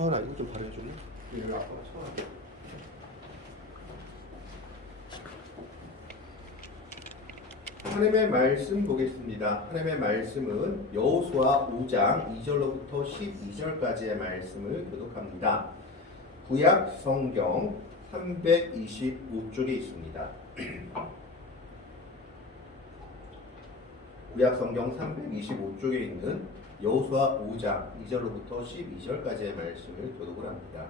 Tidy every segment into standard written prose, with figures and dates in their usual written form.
차은아 이거 좀 발휘해줄래? 이거 아빠가 차은아. 하나님의 말씀 보겠습니다. 하나님의 말씀은 여호수아 5장 2절로부터 12절까지의 말씀을 교독합니다. 구약 성경 325쪽에 있습니다. 구약 성경 325쪽에 있는 여호수아 5장 2절로부터 12절까지의 말씀을 교독을 합니다.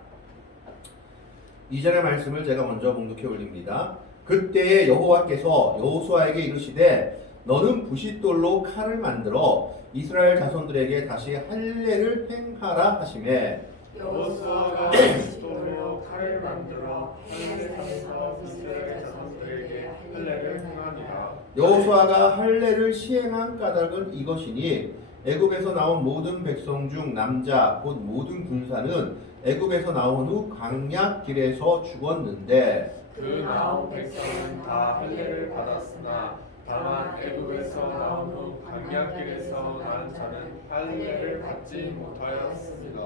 이전의 말씀을 제가 먼저 봉독해 올립니다. 그때에 여호와께서 여호수아에게 이르시되 너는 부싯돌로 칼을 만들어 이스라엘 자손들에게 다시 할례를 행하라 하시매 여호수아가 부싯돌로 칼을 만들어 할례에서 이스라엘 자손들에게 할례를 행하니라. 여호수아가 할례를 시행한 까닭은 이것이니 애굽에서 나온 모든 백성 중 남자 곧 모든 군사는 애굽에서 나온 후 광야 길에서 죽었는데 그 나온 백성은 다 할례를 받았으나 다만 애굽에서 나온 후 광야길에서 난 자는 할례를 받지 못하였습니다.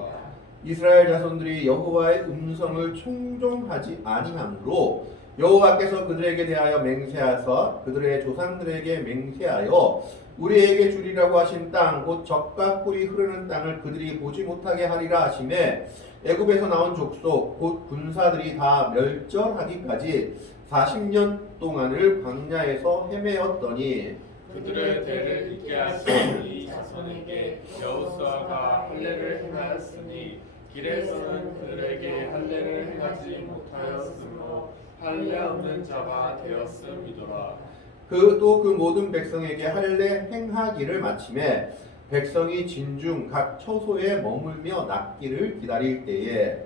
이스라엘 자손들이 여호와의 음성을 청종하지 아니함으로 여호와께서 그들에게 대하여 맹세하사 그들의 조상들에게 맹세하여 우리에게 주리라고 하신 땅 곧 젖과 꿀이 흐르는 땅을 그들이 보지 못하게 하리라 하시매 애굽에서 나온 족속 곧 군사들이 다 멸절하기까지 40년 동안을 광야에서 헤매었더니 그들의 대를 잇게 하신 이 자손에게 여호수아가 할례를 행하였으니 길에서는 그들에게 할례를 행하지 못하였으므로 할례 없는 자가 되었음이더라. 또 그 모든 백성에게 할례 행하기를 마침에 백성이 진중 각 처소에 머물며 낫기를 기다릴 때에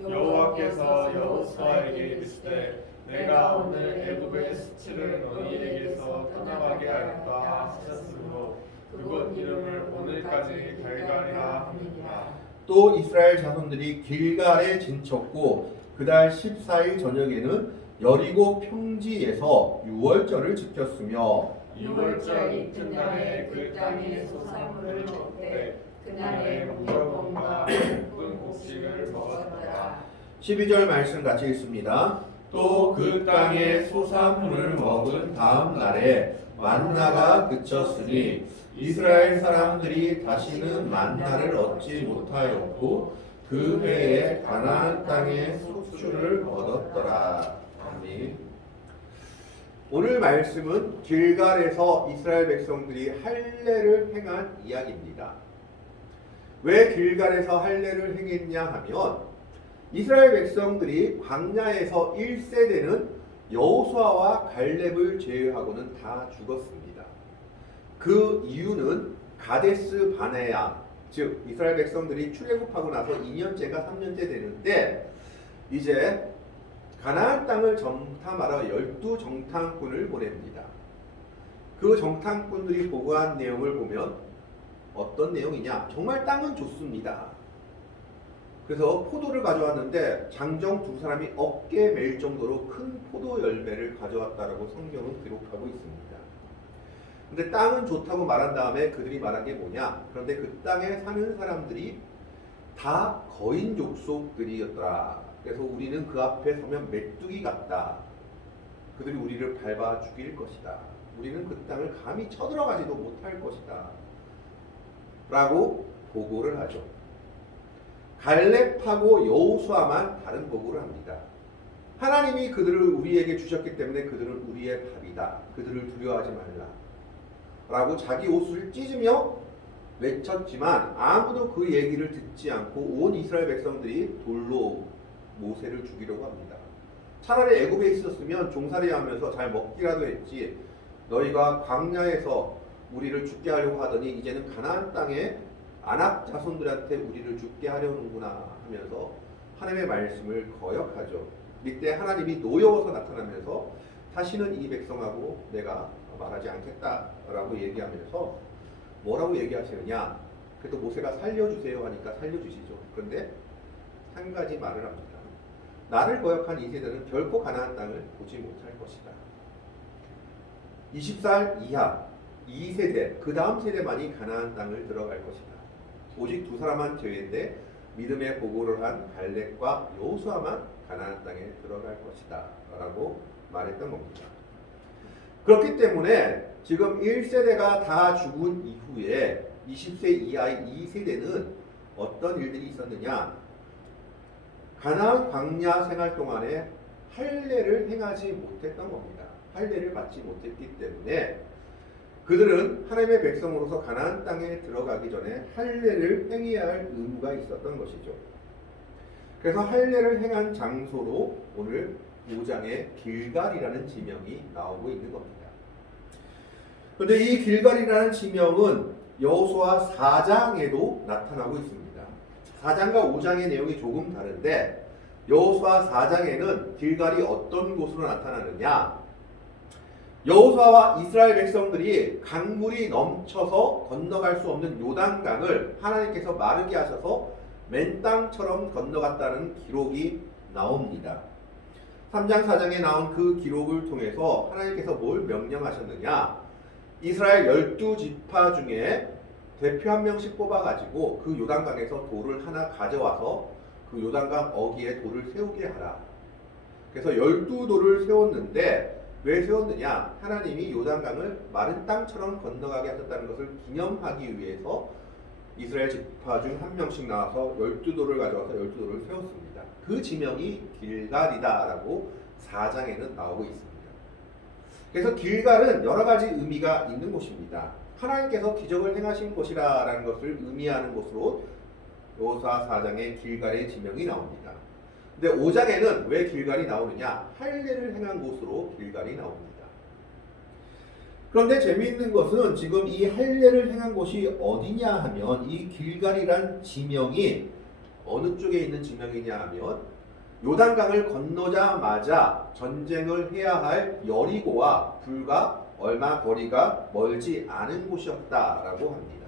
여호와께서 여호수아에게 이르시되 내가 오늘 애굽의 수치를 너희에게서 떠나가게 할까 하셨으므로 그곳 이름을 오늘까지 갈갈이라 하느니라. 또 이스라엘 자손들이 길갈에 진쳤고 그달 14일 저녁에는 여리고 평지에서 유월절을 지켰으며 유월절 이튿날에 그 땅의 소산물을 먹되 그날에 무교봉과 볶은 곡식을 먹었더라. 12절 말씀 같이 읽습니다. 또 그 땅의 소산물을 먹은 다음 날에 만나가 그쳤으니 이스라엘 사람들이 다시는 만나를 얻지 못하였고 그 해에 가나안 땅의 속주를 얻었더라. 아멘. 오늘 말씀은 길갈에서 이스라엘 백성들이 할례를 행한 이야기입니다. 왜 길갈에서 할례를 행했냐 하면 이스라엘 백성들이 광야에서 1세대는 여호수아와 갈렙을 제외하고는 다 죽었습니다. 그 이유는 가데스 바네아, 즉 이스라엘 백성들이 출애굽하고 나서 2년째가 3년째 되는데 이제 가나안 땅을 정탐하러 12정탐꾼을 보냅니다. 그 정탐꾼들이 보고한 내용을 보면 어떤 내용이냐? 정말 땅은 좋습니다. 그래서 포도를 가져왔는데 장정 두 사람이 어깨 맬 정도로 큰 포도 열매를 가져왔다라고 성경은 기록하고 있습니다. 근데 땅은 좋다고 말한 다음에 그들이 말한 게 뭐냐? 그런데 그 땅에 사는 사람들이 다 거인 족속들이었더라. 그래서 우리는 그 앞에 서면 메뚜기 같다. 그들이 우리를 밟아 죽일 것이다. 우리는 그 땅을 감히 쳐들어가지도 못할 것이다. 라고 보고를 하죠. 갈렙하고 여호수아만 다른 보고를 합니다. 하나님이 그들을 우리에게 주셨기 때문에 그들은 우리의 밥이다. 그들을 두려워하지 말라. 라고 자기 옷을 찢으며 외쳤지만 아무도 그 얘기를 듣지 않고 온 이스라엘 백성들이 돌로 모세를 죽이려고 합니다. 차라리 애굽에 있었으면 종살이 하면서 잘 먹기라도 했지 너희가 광야에서 우리를 죽게 하려고 하더니 이제는 가나안 땅에 아낙 자손들한테 우리를 죽게 하려는구나 하면서 하나님의 말씀을 거역하죠. 이때 하나님이 노여워서 나타나면서 다시는 이 백성하고 내가 말하지 않겠다라고 얘기하면서 뭐라고 얘기하시느냐? 그래도 모세가 살려주세요 하니까 살려주시죠. 그런데 한 가지 말을 합니다. 나를 거역한 이 세대는 결코 가나안 땅을 보지 못할 것이다. 20살 이하 2세대 그 다음 세대만이 가나안 땅을 들어갈 것이다. 오직 두 사람만 제외인데 믿음의 보고를 한 갈렙과 여호수아만 가나안 땅에 들어갈 것이다 라고 말했던 겁니다. 그렇기 때문에 지금 1세대가 다 죽은 이후에 20세 이하의 2세대는 어떤 일들이 있었느냐? 가나안 광야 생활 동안에 할례를 행하지 못했던 겁니다. 할례를 받지 못했기 때문에 그들은 하나님의 백성으로서 가나안 땅에 들어가기 전에 할례를 행해야 할 의무가 있었던 것이죠. 그래서 할례를 행한 장소로 오늘 5장에 길갈이라는 지명이 나오고 있는 겁니다. 그런데 이 길갈이라는 지명은 여호수아 4장에도 나타나고 있습니다. 4장과 5장의 내용이 조금 다른데 여호수아 4장에는 길갈이 어떤 곳으로 나타나느냐? 여호수아와 이스라엘 백성들이 강물이 넘쳐서 건너갈 수 없는 요단강을 하나님께서 마르게 하셔서 맨 땅처럼 건너갔다는 기록이 나옵니다. 3장 4장에 나온 그 기록을 통해서 하나님께서 뭘 명령하셨느냐? 이스라엘 12지파 중에 대표 한 명씩 뽑아가지고 그 요단강에서 돌을 하나 가져와서 그 요단강 어귀에 돌을 세우게 하라. 그래서 12돌을 세웠는데 왜 세웠느냐? 하나님이 요단강을 마른 땅처럼 건너가게 하셨다는 것을 기념하기 위해서 이스라엘 지파 중 한 명씩 나와서 12돌을 가져와서 12돌을 세웠습니다. 그 지명이 길갈이다라고 4장에는 나오고 있습니다. 그래서 길갈은 여러 가지 의미가 있는 곳입니다. 하나님께서 기적을 행하신 곳이라는 것을 의미하는 곳으로 여호수아 4장의 길갈의 지명이 나옵니다. 근데 5장에는 왜 길갈이 나오느냐? 할례를 행한 곳으로 길갈이 나옵니다. 그런데 재미있는 것은 지금 이 할례를 행한 곳이 어디냐 하면 이 길갈이란 지명이 어느 쪽에 있는 지명이냐 하면 요단강을 건너자마자 전쟁을 해야 할 여리고와 불과 얼마 거리가 멀지 않은 곳이었다라고 합니다.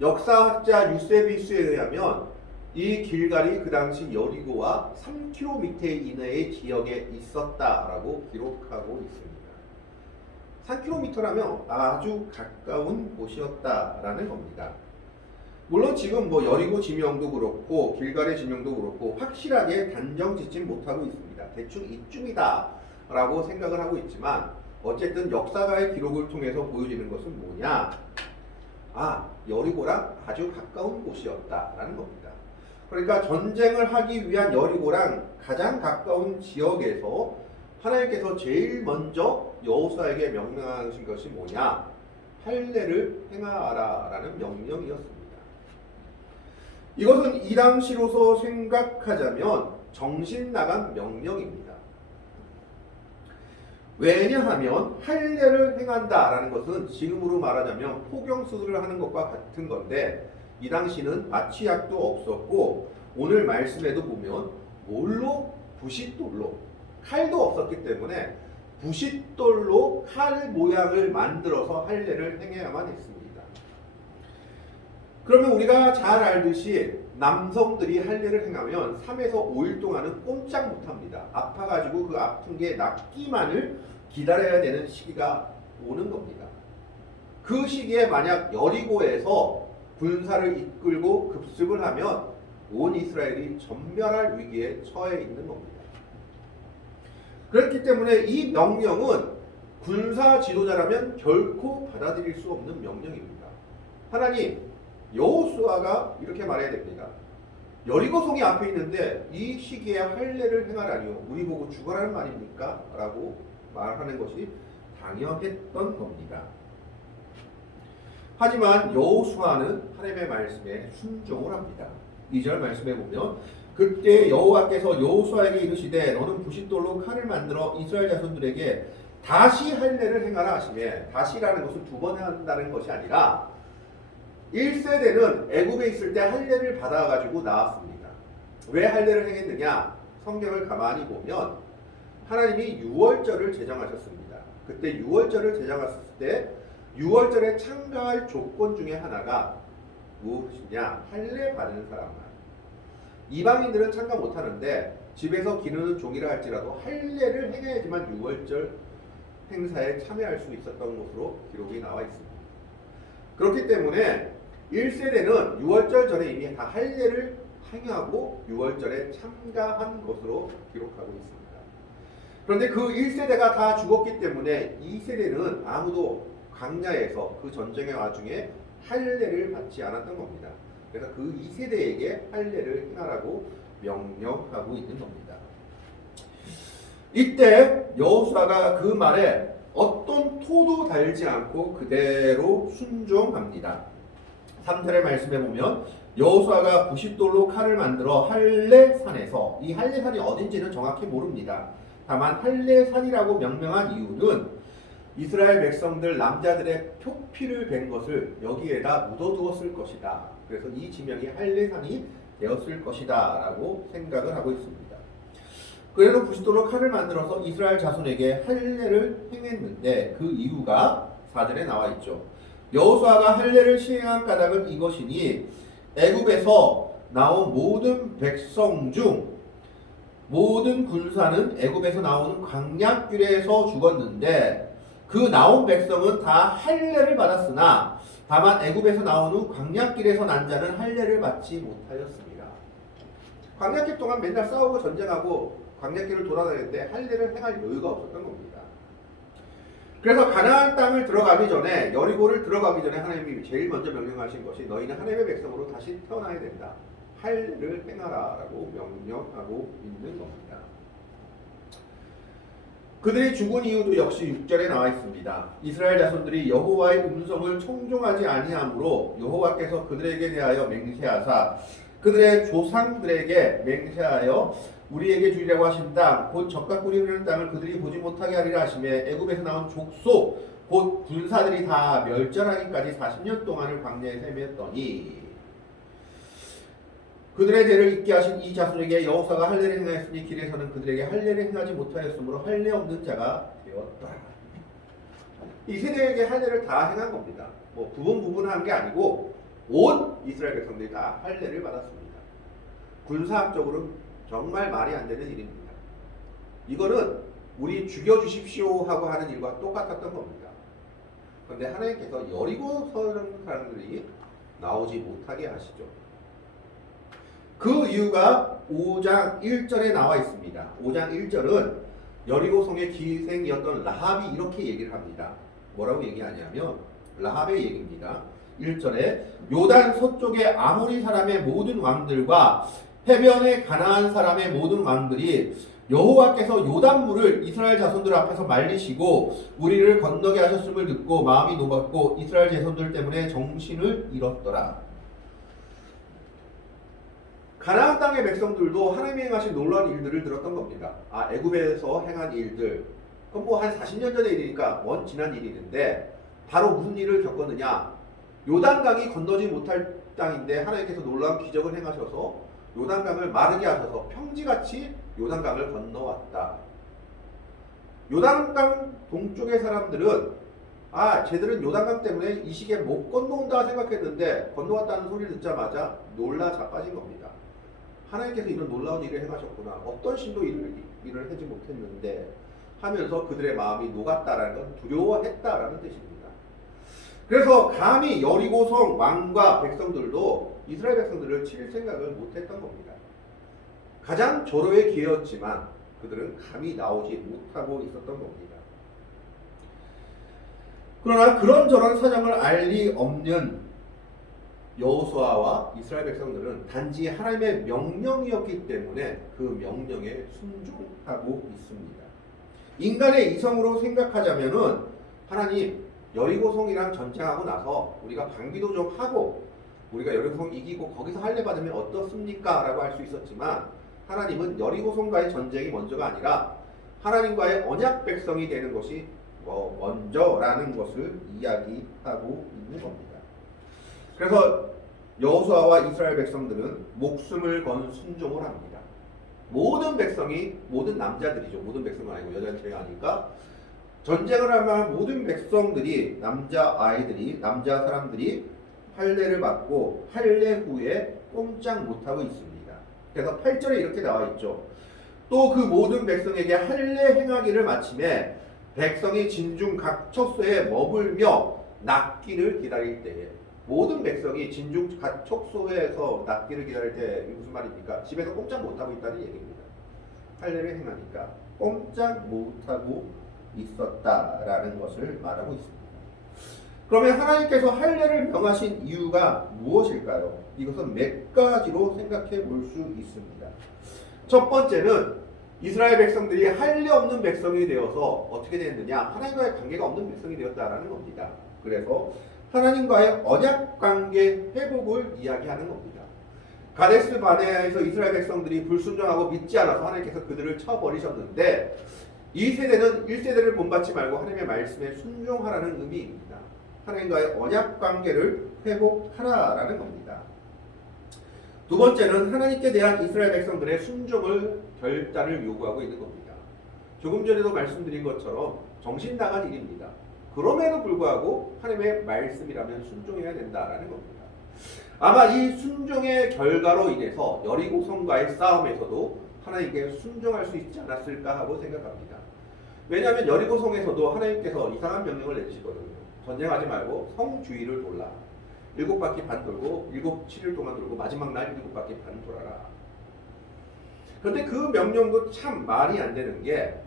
역사학자 유세비스에 의하면 이 길갈이 그 당시 여리고와 3km 이내의 지역에 있었다라고 기록하고 있습니다. 3km라면 아주 가까운 곳이었다라는 겁니다. 물론 지금 뭐 여리고 지명도 그렇고 길갈의 지명도 그렇고 확실하게 단정 짓진 못하고 있습니다. 대충 이쯤이다라고 생각을 하고 있지만 어쨌든 역사가의 기록을 통해서 보여지는 것은 뭐냐? 여리고랑 아주 가까운 곳이었다라는 겁니다. 그러니까 전쟁을 하기 위한 여리고랑 가장 가까운 지역에서 하나님께서 제일 먼저 여호수아에게 명령하신 것이 뭐냐? 할례를 행하라라는 명령이었습니다. 이것은 이 당시로서 생각하자면 정신 나간 명령입니다. 왜냐하면 할례를 행한다라는 것은 지금으로 말하자면 포경수술을 하는 것과 같은 건데 이 당시는 마취약도 없었고 오늘 말씀에도 보면 뭘로? 부싯돌로 칼도 없었기 때문에 부싯돌로 칼 모양을 만들어서 할례를 행해야만 했습니다. 그러면 우리가 잘 알듯이 남성들이 할례를 행하면 3에서 5일 동안은 꼼짝 못합니다. 아파가지고 그 아픈 게 낫기만을 기다려야 되는 시기가 오는 겁니다. 그 시기에 만약 여리고에서 군사를 이끌고 급습을 하면 온 이스라엘이 전멸할 위기에 처해 있는 겁니다. 그렇기 때문에 이 명령은 군사 지도자라면 결코 받아들일 수 없는 명령입니다. 하나님, 여호수아가 이렇게 말해야 됩니다. 여리고성이 앞에 있는데 이 시기에 할례를 행하라니요. 우리 보고 죽어라는 말입니까? 라고 말하는 것이 당연했던 겁니다. 하지만 여호수아는 하나님의 말씀에 순종을 합니다. 2절 말씀에 보면 그때 여호와께서 여호수아에게 이르시되 너는 부싯돌로 칼을 만들어 이스라엘 자손들에게 다시 할례를 행하라 하시매 다시라는 것은 두 번 한다는 것이 아니라 1세대는 애굽에 있을 때 할례를 받아가지고 나왔습니다. 왜 할례를 행했느냐? 성경을 가만히 보면 하나님이 유월절을 제정하셨습니다. 그때 유월절을 제정하셨을 때 유월절에 참가할 조건 중에 하나가 무엇이냐? 할례 받은 사람만. 이방인들은 참가 못하는데 집에서 기르는 종이라 할지라도 할례를 행해야지만 유월절 행사에 참여할 수 있었던 것으로 기록이 나와 있습니다. 그렇기 때문에 1세대는 유월절 전에 이미 다 할례를 행하고 유월절에 참가한 것으로 기록하고 있습니다. 그런데 그 1세대가 다 죽었기 때문에 2세대는 아무도 광야에서 그 전쟁의 와중에 할례를 받지 않았던 겁니다. 그래서 그 2세대에게 할례를 행하라고 명령하고 있는 겁니다. 이때 여호수아가 그 말에 어떤 토도 달지 않고 그대로 순종합니다. 3절의 말씀에 보면 여호수아가 부싯돌로 칼을 만들어 할례산에서, 이 할례산이 어딘지는 정확히 모릅니다. 다만 할례산이라고 명명한 이유는 이스라엘 백성들 남자들의 표피를 댄 것을 여기에다 묻어두었을 것이다. 그래서 이 지명이 할례산이 되었을 것이다 라고 생각을 하고 있습니다. 그래도 부싯돌로 칼을 만들어서 이스라엘 자손에게 할례를 행했는데 그 이유가 4절에 나와 있죠. 여호수아가 할례를 시행한 까닭은 이것이니 애굽에서 나온 모든 백성 중 모든 군사는 애굽에서 나오는 광야길에서 죽었는데 그 나온 백성은 다 할례를 받았으나 다만 애굽에서 나온 후 광야길에서 난 자는 할례를 받지 못하였습니다. 광야길 동안 맨날 싸우고 전쟁하고 광야길을 돌아다녔는데 할례를 행할 여유가 없었던 겁니다. 그래서 가나안 땅을 들어가기 전에, 여리고를 들어가기 전에 하나님이 제일 먼저 명령하신 것이 너희는 하나님의 백성으로 다시 태어나야 된다. 할례를 행하라라고 명령하고 있는 겁니다. 그들이 죽은 이유도 역시 6절에 나와 있습니다. 이스라엘 자손들이 여호와의 음성을 청종하지 아니하므로 여호와께서 그들에게 대하여 맹세하사 그들의 조상들에게 맹세하여 우리에게 주리라고 하신 땅 곧 젖과 꿀이 흐르는 땅을 그들이 보지 못하게 하리라 하시매 애굽에서 나온 족속 곧 군사들이 다 멸절하기까지 40년 동안을 광야에 헤맸더니 그들의 죄를 잊게 하신 이 자손에게 여호수아가 할례를 행하였으니 길에서는 그들에게 할례를 행하지 못하였으므로 할례 없는 자가 되었다. 이 세대에게 할례를 다 행한 겁니다. 뭐 부분한 게 아니고 온 이스라엘 백성들이 다 할례를 받았습니다. 군사학적으로는 정말 말이 안 되는 일입니다. 이거는 우리 죽여주십시오 하고 하는 일과 똑같았던 겁니다. 그런데 하나님께서 여리고 서는 사람들이 나오지 못하게 하시죠. 그 이유가 5장 1절에 나와 있습니다. 5장 1절은 여리고성의 기생이었던 라합이 이렇게 얘기를 합니다. 뭐라고 얘기하냐면 라합의 얘기입니다. 1절에 요단 서쪽의 아모리 사람의 모든 왕들과 해변의 가나안 사람의 모든 왕들이 여호와께서 요단물을 이스라엘 자손들 앞에서 말리시고 우리를 건너게 하셨음을 듣고 마음이 녹았고 이스라엘 자손들 때문에 정신을 잃었더라. 가나안 땅의 백성들도 하나님이 행하신 놀라운 일들을 들었던 겁니다. 애굽에서 행한 일들, 그건 뭐 한 40년 전의 일이니까 먼 지난 일이 있는데 바로 무슨 일을 겪었느냐? 요단강이 건너지 못할 땅인데 하나님께서 놀라운 기적을 행하셔서 요단강을 마르게 하셔서 평지같이 요단강을 건너왔다. 요단강 동쪽의 사람들은 쟤들은 요단강 때문에 이 시기에 못 건너온다 생각했는데 건너왔다는 소리를 듣자마자 놀라 자빠진 겁니다. 하나님께서 이런 놀라운 일을 행하셨구나. 어떤 신도 일을 하지 못했는데 하면서 그들의 마음이 녹았다라는 건 두려워했다라는 뜻입니다. 그래서 감히 여리고성 왕과 백성들도 이스라엘 백성들을 칠 생각을 못했던 겁니다. 가장 절호의 기회였지만 그들은 감히 나오지 못하고 있었던 겁니다. 그러나 그런저런 사정을 알 리 없는 여호수아와 이스라엘 백성들은 단지 하나님의 명령이었기 때문에 그 명령에 순종하고 있습니다. 인간의 이성으로 생각하자면은 하나님 여리고성이랑 전쟁하고 나서 우리가 방비도 좀 하고 우리가 여리고성 이기고 거기서 할례 받으면 어떻습니까? 라고 할 수 있었지만 하나님은 여리고성과의 전쟁이 먼저가 아니라 하나님과의 언약 백성이 되는 것이 먼저라는 것을 이야기하고 있는 겁니다. 그래서 여호수아와 이스라엘 백성들은 목숨을 건 순종을 합니다. 모든 백성이, 모든 남자들이죠. 모든 백성은 아니고 여자들이 아니까 전쟁을 하면 모든 백성들이, 남자 아이들이, 남자 사람들이 할례를 받고 할례 후에 꼼짝 못하고 있습니다. 그래서 8절에 이렇게 나와 있죠. 또 그 모든 백성에게 할례 행하기를 마침에 백성이 진중 각 처소에 머물며 낫기를 기다릴 때에, 모든 백성이 진중 촉소해서 낫기를 기다릴 때 이게 무슨 말입니까? 집에서 꼼짝 못하고 있다는 얘기입니다. 할례를 행하니까 꼼짝 못하고 있었다라는 것을 말하고 있습니다. 그러면 하나님께서 할례를 명하신 이유가 무엇일까요? 이것은 몇 가지로 생각해 볼 수 있습니다. 첫 번째는 이스라엘 백성들이 할례 없는 백성이 되어서 어떻게 됐느냐? 하나님과의 관계가 없는 백성이 되었다라는 겁니다. 그래서 하나님과의 언약 관계 회복을 이야기하는 겁니다. 가데스 바네아에서 이스라엘 백성들이 불순종하고 믿지 않아서 하나님께서 그들을 쳐버리셨는데 이 세대는 1세대를 본받지 말고 하나님의 말씀에 순종하라는 의미입니다. 하나님과의 언약 관계를 회복하라라는 겁니다. 두 번째는 하나님께 대한 이스라엘 백성들의 순종을 결단을 요구하고 있는 겁니다. 조금 전에도 말씀드린 것처럼 정신 나간 일입니다. 그럼에도 불구하고 하나님의 말씀이라면 순종해야 된다라는 겁니다. 아마 이 순종의 결과로 인해서 여리고성과의 싸움에서도 하나님께 순종할 수 있지 않았을까 하고 생각합니다. 왜냐하면 여리고성에서도 하나님께서 이상한 명령을 내주시거든요. 전쟁하지 말고 성 주위를 돌라. 7바퀴 반 돌고 7일 동안 돌고 마지막 날 7바퀴 반 돌아라. 그런데 그 명령도 참 말이 안 되는 게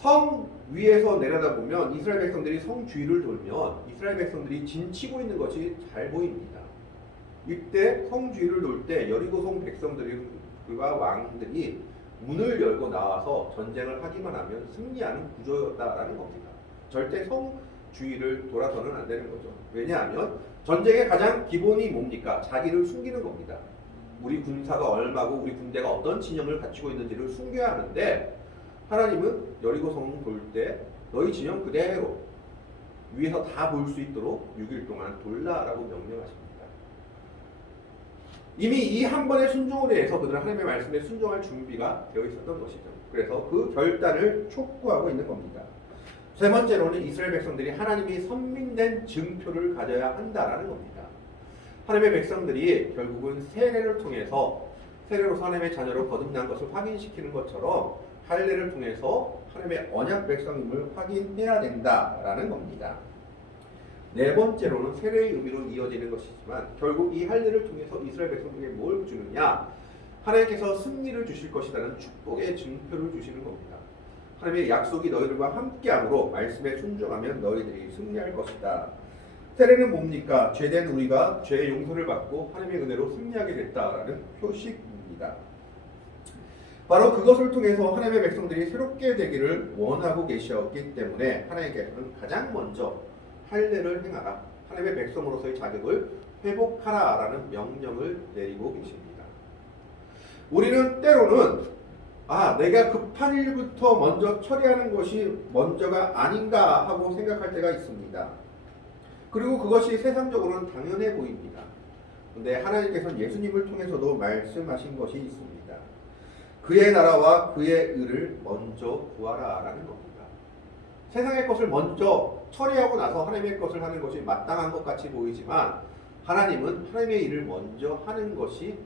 성 위에서 내려다보면 이스라엘 백성들이 성 주위를 돌면 이스라엘 백성들이 진치고 있는 것이 잘 보입니다. 이때 성 주위를 돌 때 여리고성 백성들과 왕들이 문을 열고 나와서 전쟁을 하기만 하면 승리하는 구조였다라는 겁니다. 절대 성 주위를 돌아서는 안 되는 거죠. 왜냐하면 전쟁의 가장 기본이 뭡니까? 자기를 숨기는 겁니다. 우리 군사가 얼마고 우리 군대가 어떤 진영을 갖추고 있는지를 숨겨야 하는데 하나님은 여리고성 돌 때 너희 진영 그대로 위에서 다 볼 수 있도록 6일 동안 돌라라고 명령하십니다. 이미 이 한 번의 순종으로 해서 그들은 하나님의 말씀에 순종할 준비가 되어 있었던 것이죠. 그래서 그 결단을 촉구하고 있는 겁니다. 세 번째로는 이스라엘 백성들이 하나님이 선민된 증표를 가져야 한다라는 겁니다. 하나님의 백성들이 결국은 세례를 통해서 세례로서 하나님의 자녀로 거듭난 것을 확인시키는 것처럼 할례를 통해서 하나님의 언약 백성임을 확인해야 된다라는 겁니다. 네 번째로는 세례의 의미로 이어지는 것이지만 결국 이 할례를 통해서 이스라엘 백성들에게 뭘 주느냐? 하나님께서 승리를 주실 것이라는 축복의 증표를 주시는 겁니다. 하나님의 약속이 너희들과 함께함으로 말씀에 순종하면 너희들이 승리할 것이다. 세례는 뭡니까? 죄된 우리가 죄의 용서를 받고 하나님의 은혜로 승리하게 됐다라는 표식입니다. 바로 그것을 통해서 하나님의 백성들이 새롭게 되기를 원하고 계셨기 때문에 하나님께서는 가장 먼저 할례를 행하라, 하나님의 백성으로서의 자격을 회복하라라는 명령을 내리고 계십니다. 우리는 때로는 내가 급한 일부터 먼저 처리하는 것이 먼저가 아닌가 하고 생각할 때가 있습니다. 그리고 그것이 세상적으로는 당연해 보입니다. 그런데 하나님께서는 예수님을 통해서도 말씀하신 것이 있습니다. 그의 나라와 그의 의를 먼저 구하라라는 겁니다. 세상의 것을 먼저 처리하고 나서 하나님의 것을 하는 것이 마땅한 것 같이 보이지만 하나님은 하나님의 일을 먼저 하는 것이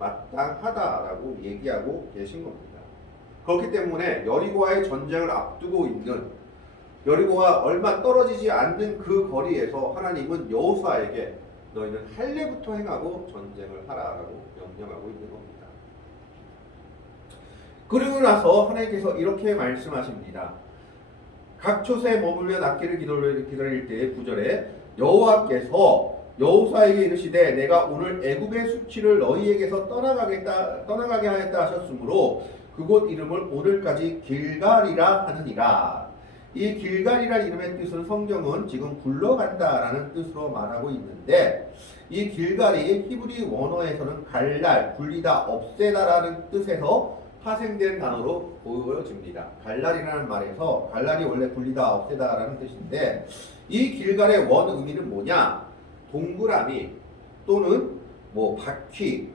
마땅하다라고 얘기하고 계신 겁니다. 그렇기 때문에 여리고와의 전쟁을 앞두고 있는 여리고와 얼마 떨어지지 않는 그 거리에서 하나님은 여호수아에게 너희는 할례부터 행하고 전쟁을 하라라고 명령하고 있는 겁니다. 그리고 나서 하나님께서 이렇게 말씀하십니다. 각 촌에 머물며 낫기를 기다릴 때의 9절에 여호와께서 여호수아에게 이르시되 내가 오늘 애굽의 수치를 너희에게서 떠나가게 하였다 하셨으므로 그곳 이름을 오늘까지 길갈이라 하느니라. 이 길갈이라는 이름의 뜻은 성경은 지금 굴러간다라는 뜻으로 말하고 있는데 이 길갈이 히브리 원어에서는 갈날, 굴리다, 없애다라는 뜻에서 파생된 단어로 보여집니다. 갈날이라는 말에서 갈날이 원래 굴리다, 없애다라는 뜻인데 이 길갈의 원 의미는 뭐냐? 동그라미 또는 바퀴,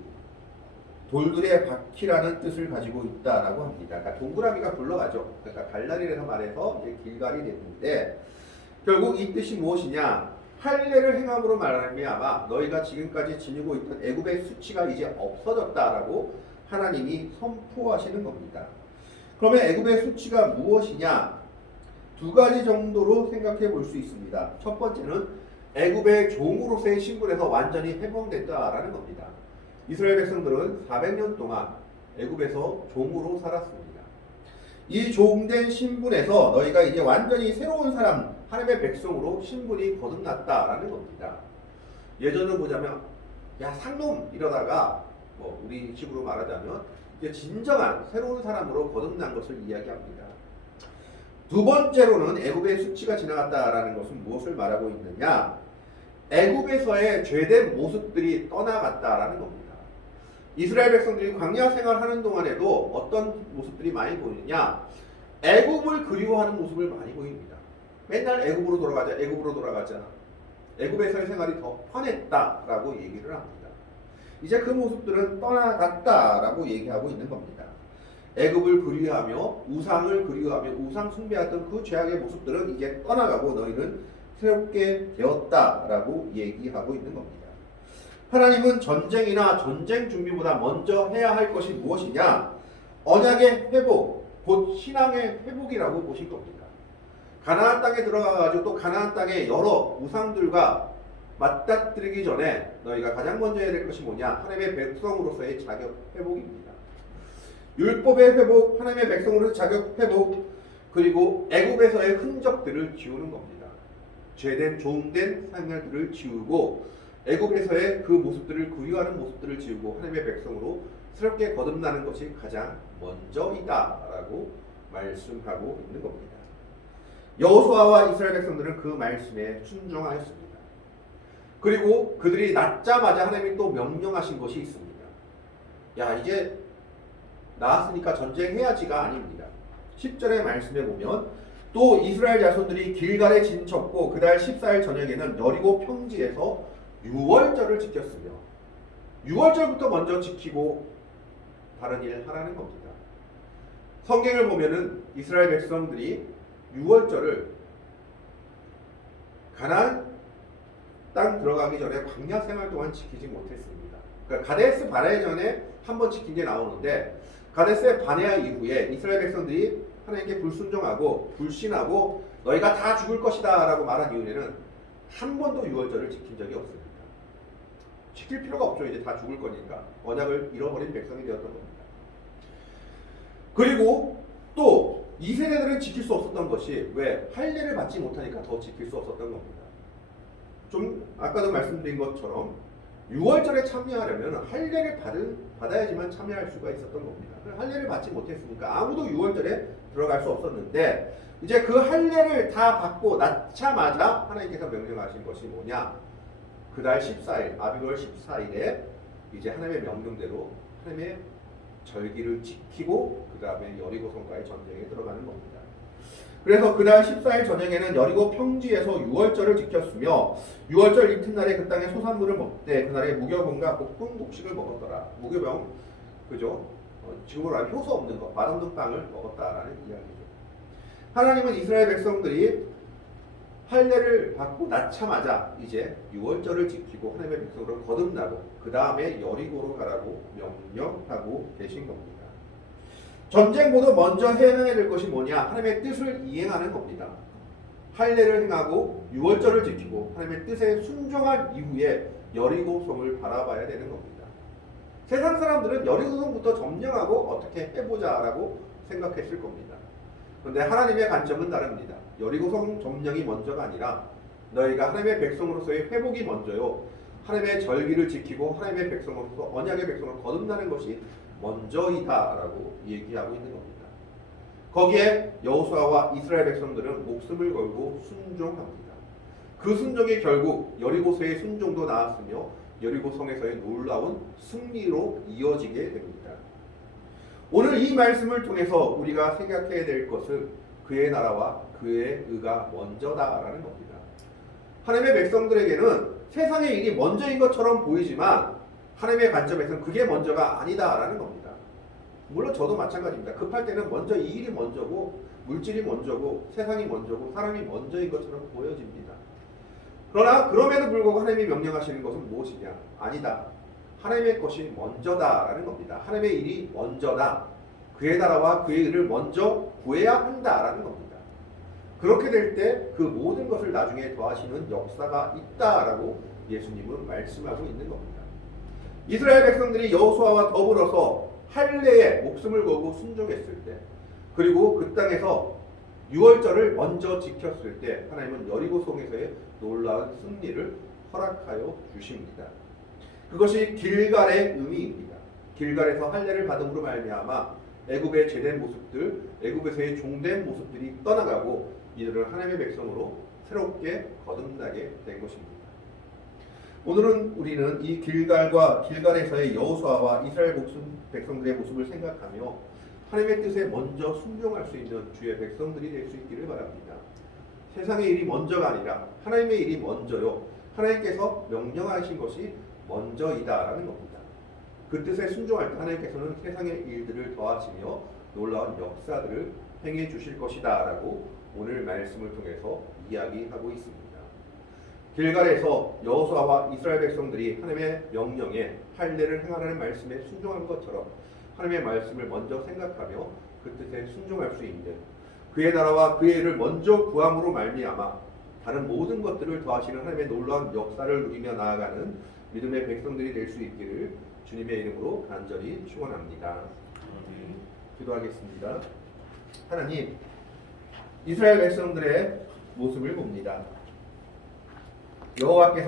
돌들의 바퀴라는 뜻을 가지고 있다라고 합니다. 그러니까 동그라미가 굴러가죠. 그러니까 갈날이라는 말에서 이제 길갈이 됐는데 결국 이 뜻이 무엇이냐? 할례를 행함으로 말하면 너희가 지금까지 지니고 있던 애굽의 수치가 이제 없어졌다라고 하나님이 선포하시는 겁니다. 그러면 애굽의 수치가 무엇이냐? 두 가지 정도로 생각해 볼 수 있습니다. 첫 번째는 애굽의 종으로서의 신분에서 완전히 해방됐다라는 겁니다. 이스라엘 백성들은 400년 동안 애굽에서 종으로 살았습니다. 이 종된 신분에서 너희가 이제 완전히 새로운 사람, 하나님의 백성으로 신분이 거듭났다라는 겁니다. 예전을 보자면 야 상놈 이러다가 뭐 우리 식으로 말하자면 이제 진정한 새로운 사람으로 거듭난 것을 이야기합니다. 두 번째로는 애굽의 수치가 지나갔다라는 것은 무엇을 말하고 있느냐? 애굽에서의 죄된 모습들이 떠나갔다라는 겁니다. 이스라엘 백성들이 광야 생활하는 동안에도 어떤 모습들이 많이 보이느냐? 애굽을 그리워하는 모습을 많이 보입니다. 맨날 애굽으로 돌아가자, 애굽으로 돌아가자. 애굽에서의 생활이 더 편했다라고 얘기를 합니다. 이제 그 모습들은 떠나갔다라고 얘기하고 있는 겁니다. 애굽을 그리워하며 우상을 그리워하며 우상 숭배하던 그 죄악의 모습들은 이제 떠나가고 너희는 새롭게 되었다라고 얘기하고 있는 겁니다. 하나님은 전쟁이나 전쟁 준비보다 먼저 해야 할 것이 무엇이냐? 언약의 회복, 곧 신앙의 회복이라고 보신 겁니다. 가나안 땅에 들어가가지고 또 가나안 땅의 여러 우상들과 맞닥뜨리기 전에 너희가 가장 먼저 해야 될 것이 뭐냐? 하나님의 백성으로서의 자격 회복입니다. 율법의 회복, 하나님의 백성으로서의 자격 회복, 그리고 애굽에서의 흔적들을 지우는 겁니다. 죄된 종된 생활들을 지우고 애굽에서의 그 모습들을 그리워하는 모습들을 지우고 하나님의 백성으로 새롭게 거듭나는 것이 가장 먼저이다라고 말씀하고 있는 겁니다. 여호수아와 이스라엘 백성들은 그 말씀에 순종하였습니다. 그리고 그들이 낳자마자 하나님이 또 명령하신 것이 있습니다. 야 이제 낳았으니까 전쟁해야지가 아닙니다. 10절의 말씀에 보면 또 이스라엘 자손들이 길갈에 진쳤고 그달 14일 저녁에는 여리고 평지에서 유월절을 지켰으며 6월절부터 먼저 지키고 다른 일 하라는 겁니다. 성경을 보면은 이스라엘 백성들이 6월절을 가나안 땅 들어가기 전에 광야 생활 동안 지키지 못했습니다. 그러니까 가데스 바네 전에 한번 지킨 게 나오는데 가데스 바네아 이후에 이스라엘 백성들이 하나님께 불순종하고 불신하고 너희가 다 죽을 것이다 라고 말한 이후에는 한 번도 6월절을 지킨 적이 없습니다. 지킬 필요가 없죠. 이제 다 죽을 거니까. 언약을 잃어버린 백성이 되었던 겁니다. 그리고 또 이 세대들은 지킬 수 없었던 것이 왜? 할례를 받지 못하니까 더 지킬 수 없었던 겁니다. 좀 아까도 말씀드린 것처럼 6월절에 참여하려면 할례를 받아야지만 참여할 수가 있었던 겁니다. 할례를 받지 못했으니까 아무도 6월절에 들어갈 수 없었는데 이제 그 할례를 다 받고 낳자마자 하나님께서 명령하신 것이 뭐냐? 그달 14일, 아비월 14일에 이제 하나님의 명령대로 하나님의 절기를 지키고 그 다음에 여리고성과의 전쟁에 들어가는 겁니다. 그래서 그달 14일 저녁에는 여리고 평지에서 6월절을 지켰으며 6월절 이튿날에 그 땅에 소산물을 먹되 그날에 무교병과 볶은 곡식을 먹었더라. 무교병, 그죠? 지금으로 하면 효소 없는 것, 맛없는 빵을 먹었다라는 이야기죠. 하나님은 이스라엘 백성들이 할례를 받고 낳자마자 이제 6월절을 지키고 하나님의 백성으로 거듭나고 그 다음에 여리고로 가라고 명령하고 계신 겁니다. 전쟁보다 먼저 행해야 될 것이 뭐냐? 하나님의 뜻을 이행하는 겁니다. 할례를 행하고 6월절을 지키고 하나님의 뜻에 순종한 이후에 여리고성을 바라봐야 되는 겁니다. 세상 사람들은 여리고성부터 점령하고 어떻게 해보자라고 생각했을 겁니다. 그런데 하나님의 관점은 다릅니다. 여리고성 점령이 먼저가 아니라 너희가 하나님의 백성으로서의 회복이 먼저요. 하나님의 절기를 지키고 하나님의 백성으로서 언약의 백성으로 거듭나는 것이 먼저이다라고 얘기하고 있는 겁니다. 거기에 여호수아와 이스라엘 백성들은 목숨을 걸고 순종합니다. 그 순종이 결국 여리고서의 순종도 나았으며 여리고성에서의 놀라운 승리로 이어지게 됩니다. 오늘 이 말씀을 통해서 우리가 생각해야 될 것은 그의 나라와 그의 의가 먼저다라는 겁니다. 하나님의 백성들에게는 세상의 일이 먼저인 것처럼 보이지만 하나님의 관점에서는 그게 먼저가 아니다라는 겁니다. 물론 저도 마찬가지입니다. 급할 때는 먼저 이 일이 먼저고 물질이 먼저고 세상이 먼저고 사람이 먼저인 것처럼 보여집니다. 그러나 그럼에도 불구하고 하나님이 명령하시는 것은 무엇이냐? 아니다. 하나님의 것이 먼저다라는 겁니다. 하나님의 일이 먼저다. 그의 나라와 그의 일을 먼저 구해야 한다라는 겁니다. 그렇게 될 때 그 모든 것을 나중에 더하시는 역사가 있다라고 예수님은 말씀하고 있는 겁니다. 이스라엘 백성들이 여호수아와 더불어서 할례에 목숨을 걸고 순종했을 때, 그리고 그 땅에서 유월절을 먼저 지켰을 때 하나님은 여리고성에서의 놀라운 승리를 허락하여 주십니다. 그것이 길갈의 의미입니다. 길갈에서 할례를 받음으로 말미암아 애굽의 제된 모습들, 애굽에서의 종된 모습들이 떠나가고 이들을 하나님의 백성으로 새롭게 거듭나게 된 것입니다. 오늘은 우리는 이 길갈에서의 여호수아와 이스라엘 백성들의 모습을 생각하며 하나님의 뜻에 먼저 순종할 수 있는 주의 백성들이 될 수 있기를 바랍니다. 세상의 일이 먼저가 아니라 하나님의 일이 먼저요, 하나님께서 명령하신 것이 먼저이다라는 겁니다. 그 뜻에 순종할 때 하나님께서는 세상의 일들을 더하시며 놀라운 역사들을 행해 주실 것이다 라고 오늘 말씀을 통해서 이야기하고 있습니다. 길갈에서 여호수아와 이스라엘 백성들이 하나님의 명령에 할례를 행하라는 말씀에 순종한 것처럼 하나님의 말씀을 먼저 생각하며 그 뜻에 순종할 수 있는, 그의 나라와 그의 일을 먼저 구함으로 말미암아 다른 모든 것들을 더하시는 하나님의 놀라운 역사를 누리며 나아가는 믿음의 백성들이 될 수 있기를 주님의 이름으로 간절히 축원합니다. 기도하겠습니다. 하나님, 이스라엘 백성들의 모습을 봅니다. 여호와께서